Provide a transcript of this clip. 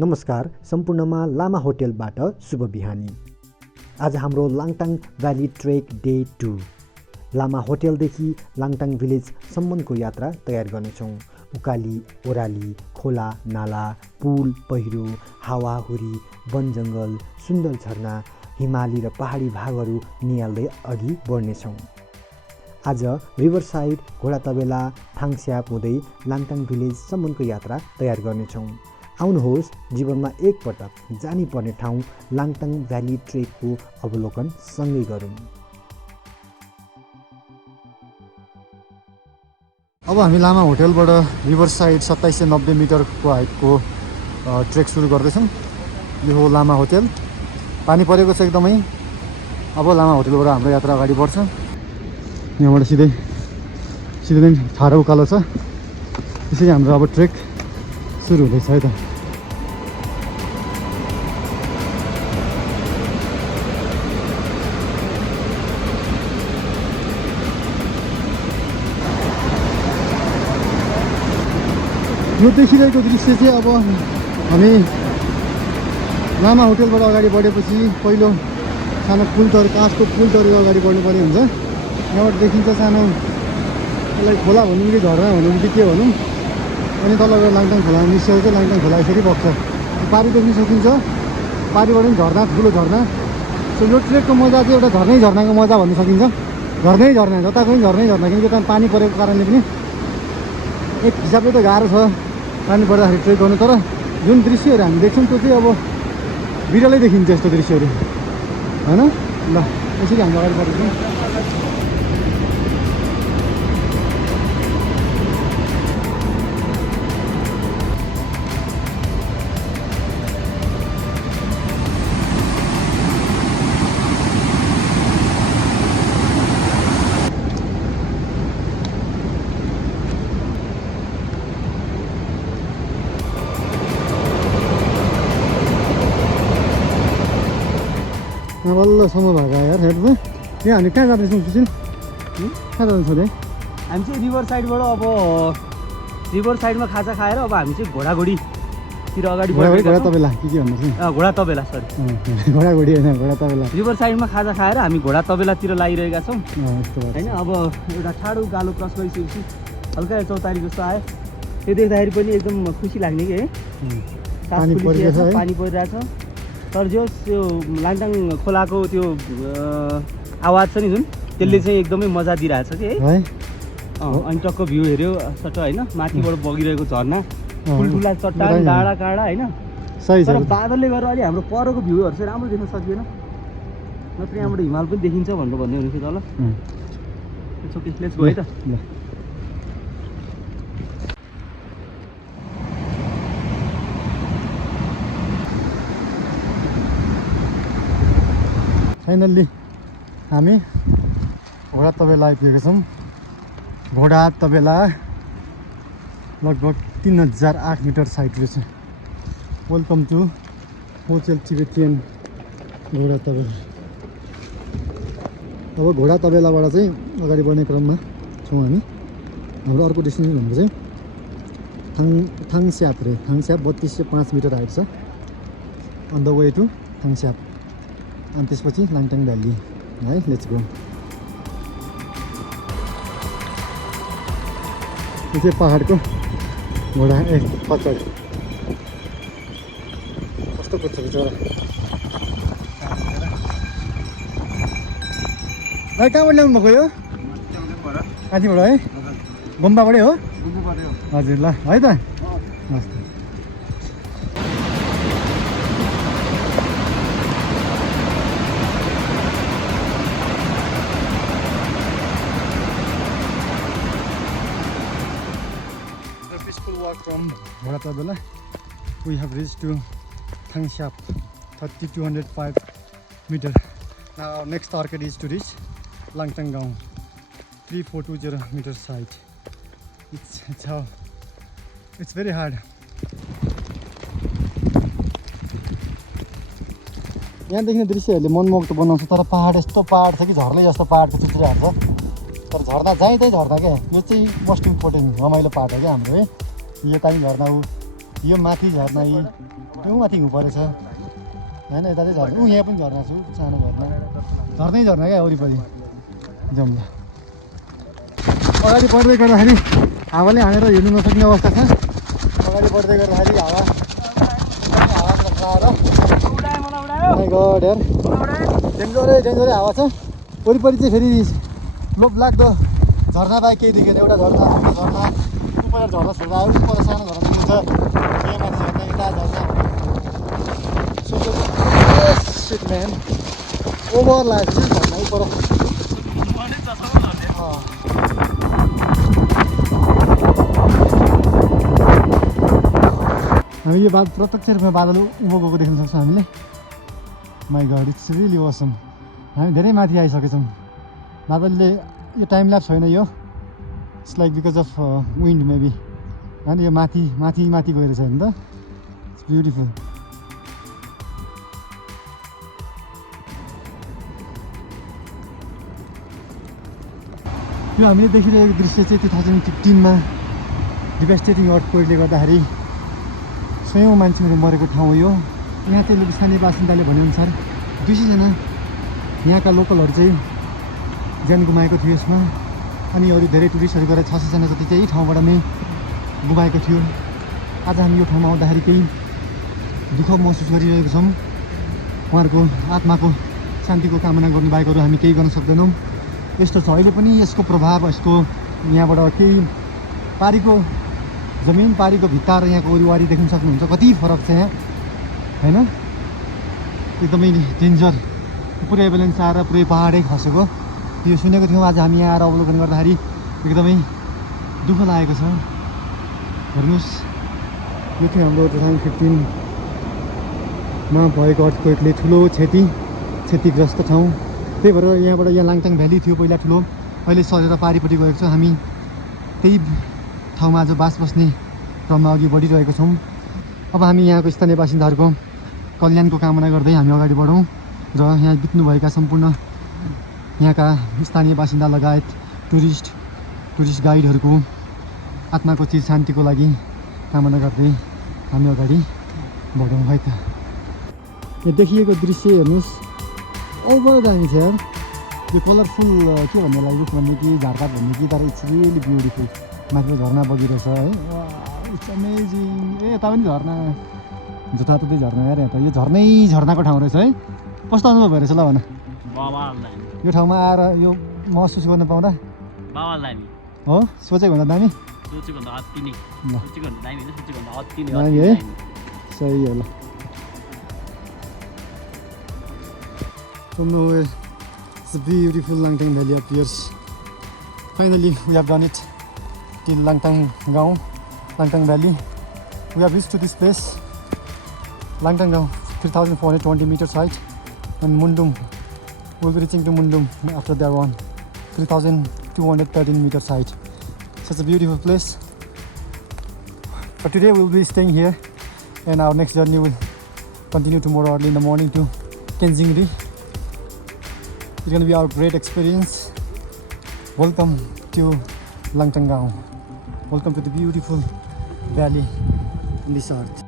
नमस्कार सम्पूर्णमा लामा होटेलबाट शुभ बिहानी। आज हाम्रो लाङटाङ भ्याली ट्रेक डे 2 लामा होटेलदेखि लाङटाङ भिलेज सम्मको यात्रा तयार गर्नेछौँ। उकाली ओह्राली, खोला नाला, पुल पहिरो, हावाहुरी, वन जङ्गल, सुन्दर झरना, हिमाली र पहाडी भागहरू निहाल्दै अघि बढ्नेछौँ। आज रिभर साइड, घोडा तबेला, थाङस्याप हुँदै लाङटाङ भिलेज सम्मको यात्रा तयार गर्नेछौँ। आउनुहोस् जीवनमा एकपटक जानी पर्ने ठाउँ लाङटाङ भ्याली ट्रेकको अवलोकन सँगै गरौँ। अब हामी लामा होटेलबाट रिभर साइड 2790 मिटरको हाइटको ट्रेक सुरु गर्दैछौँ। यो हो लामा होटेल। पानी परेको छ एकदमै। अब लामा होटेलबाट हाम्रो यात्रा अगाडि बढ्छ। यहाँबाट सिधै नै ठाडो उकालो छ। त्यसरी हाम्रो अब ट्रेक सुरु हुँदैछ है त। यो देखिरहेको दृश्य चाहिँ अब हामी लामा होटेलबाट अगाडि बढेपछि पहिलो सानो पुलतरी, काठको पुलतरी अगाडि बढ्नुपर्ने हुन्छ। यहाँबाट देखिन्छ सानो, यसलाई खोला भनौँ कि झरना भनौँ कि के भनौँ। अनि तल गएर लाङटाङ खोला निस्केर चाहिँ लाङटाङ खोला यसरी बग्छ। पारी देख्न सकिन्छ, पारीबाट पनि झरना, ठुलो झरना। सो यो ट्रेकको मजा चाहिँ एउटा झर्नाको मजा भन्न सकिन्छ। झर्ना जताको पनि झर्नै, किनकि त्यहाँ पानी परेको कारणले पनि एक हिसाबले त गाह्रो छ पानी पर्दाखेरि ट्रेक गर्नु। तर जुन दृश्यहरू हामी देख्छौँ त्यो चाहिँ अब बिरलै देखिन्छ यस्तो दृश्यहरू, होइन? ल यसरी हामी अगाडि बढ्छौँ। बल्लसम्म भएको यार हेर्नु त। यहाँ हामी कहाँ जाँदैछौँ सुशील? कहाँ जाँदैछौँ अरे? हामी चाहिँ रिभर साइडबाट अब रिभर साइडमा खाजा खाएर अब हामी चाहिँ घोडाघोडीतिर अगाडि घोडा तबेला के भन्नुहोस्? घोडा तबेला, सरी घोडाघोडी होइन, घोडा तबेला। रिभर साइडमा खाजा खाएर हामी घोडा तबेलातिर लागिरहेका छौँ होइन। अब एउटा ठाडो उकालो क्रस गरिसकेपछि हल्का चौतारी जस्तो आयो। त्यो देख्दाखेरि पनि एकदम खुसी लाग्ने कि है, पानी परिरहेछ। तर जो त्यो लाङटाङ खोलाको त्यो आवाज छ नि जुन, त्यसले चाहिँ एकदमै मजा दिइरहेछ कि है। अनि टक्क भ्यू हेऱ्यो सट्ट होइन, माथिबाट बगिरहेको झरना, ठुल्ठुला चट्टान, डाँडा काँडा होइन। तर बादलले गर्दा अलि हाम्रो परको भ्यूहरू चाहिँ राम्रो देख्न सकिएन। नत्र यहाँबाट हिमाल पनि देखिन्छ भनेर भन्ने हुन्थ्यो तल। ओके, लेट्स गो है त। फाइनल्ली हामी घोडा तबेला आइपुगेका छौँ। घोडा तबेला लगभग 3008 मिटर साइड रहेछ। वेलकम टु होटल टिबेटियन घोडा तबेला। अब घोडा तबेलाबाट चाहिँ अगाडि बढ्ने क्रममा छौँ हामी। हाम्रो अर्को डेस्टिनेसन भनेको चाहिँ थाङस्याप रे। थाङस्याप 3205 मिटर हाइट छ। On the way to Thangsyap. अनि त्यसपछि लाङटाङ भ्याली है। Let's go. यो चाहिँ पाहाडको घोडा खच्चड कस्तो कुद्छ बिचरा। भाइ कहाँबाट ल्याउनु भएको यो? माथिबाट है, गुम्बाबाटै हो? हजुर, ल है त। हस्। From Ghoda Tabela, we have reached to Thangshyap, 3205 meter. Now our next target is to reach Langtang 3420 meters height. It's very hard. यहाँ देखिने दृश्यहरूले मनमोहक त बनाउँछ, तर पहाड यस्तो पहाड छ कि झर्नै जस्तो पहाडको चित्रिहाल्छ। तर झर्ना जाँदै झर्ना क्या, यो चाहिँ मोस्ट इम्पोर्टेन्ट रमाइलो पार्ट हो क्या हाम्रो है। यो काहीँ झर्ना हो, यो माथि झर्ना यी यो माथि हुँ परेछ होइन, यता चाहिँ झर्ना यहाँ पनि झर्ना छु, सानो झर्ना झर्ना क्या वरिपरि जाउँ। अगाडि बढ्दै गर्दाखेरि हावाले हानेर हिँड्नु नसक्ने अवस्था छ। अगाडि बढ्दै गर्दाखेरि हावा डेन्जरै हावा छ। वरिपरि चाहिँ फेरि लोभलाग्दो झर्ना बाहेक केही देखेन। एउटा झर्ना उपर झर्ना छोड्दा उपर सानो झर्ना देखिन्छ, यहाँ माथि झर्ना यता झर्ना म्यान ओभर लाग्छ झर्ना उपर। हामी यो प्रत्यक्ष रूपमा बादल उँभो गएको देख्न सक्छौँ हामीले। My god it's really awesome. हामी धेरै माथि आइसकेछौँ। बादलले यो टाइम ल्याप्स होइन, यो it's like because of wind maybe होइन। यो माथि गएर छ नि त, इट्स ब्युटिफुल। यो हामीले देखिरहेको दृश्य चाहिँ 2015मा डिभास्टेटिङ अर्थक्वेकले गर्दाखेरि 100औं मान्छेहरू मरेको ठाउँ हो यो। यहाँ चाहिँ स्थानीय बासिन्दाले भनेअनुसार 200 जना यहाँका लोकलहरू चाहिँ ज्यान गुमाएको थियो यसमा। अनि अरू धेरै टुरिस्टहरू गएर 600 जना जति चाहिँ यही ठाउँबाट नै गुमाएको थियो। आज हामी यो ठाउँमा आउँदाखेरि केही दुःख महसुस गरिरहेको छौँ। उहाँहरूको आत्माको शान्तिको कामना गर्नु बाहेक अरू हामी केही गर्न सक्दैनौँ। यस्तो छ अहिले पनि यसको प्रभाव, यसको यहाँबाट केही पारीको जमिन, पारीको भित्ता र यहाँको वरिपरि देख्न सक्नुहुन्छ कति फरक छ यहाँ होइन। एकदमै डेन्जर, पुरै एभलेन्स आएर पुरै पहाडै खसेको यो सुनेको थियौँ। आज हामी यहाँ आएर अवलोकन गर्दाखेरि एकदमै दुःख लागेको छ। हेर्नुहोस्, यो थियो हाम्रो 2015मा भएको अर्थक्वेकले ठुलो क्षतिग्रस्त ठाउँ। त्यही भएर यहाँबाट यहाँ लाङटाङ भ्याली थियो पहिला ठुलो, अहिले सरेर पारिपट्टि गएको छ। हामी त्यही ठाउँमा आज बास बस्ने क्रममा अघि बढिरहेको छौँ। अब हामी यहाँको स्थानीय बासिन्दाहरूको कल्याणको कामना गर्दै हामी अगाडि बढौँ र यहाँ बित्नुभएका सम्पूर्ण यहाँका स्थानीय बासिन्दा लगायत टुरिस्ट गाइडहरूको आत्माको चिज शान्तिको लागि कामना गर्दै हामी अगाडि बढौँ है त। यहाँ देखिएको दृश्य हेर्नुहोस्, ओभर दामी छ यार। यो कलरफुल के भन्ने लागि रुख भन्ने कि झारपात भन्ने कि, तर इट्स रियली ब्युटिफुल। माथि झर्ना बगिरहेछ है, इट्स अमेजिङ। ए यता पनि झर्ना, जताततै झर्ना यार। यहाँ त यो झर्नाको ठाउँ रहेछ है। कस्तो अनुभव भइरहेछ ल भन। यो ठाउँमा आएर यो महसुस गर्न पाउँदा हो सोचेको भन्दा दामी है। सही हो ल। From nowhere, it's a beautiful Langtang Valley appears. Finally, we have done it till Langtang Valley. We have reached to this place, Langtang 3,420 meters height, and Mundum. We'll be reaching to Mundum after that one, 3,213 meters height. Such a beautiful place. But today we'll be staying here, and our next journey will continue tomorrow early in the morning to Tenzingri. It's going to be our great experience. Welcome to Langtang. Welcome to the beautiful valley in this earth.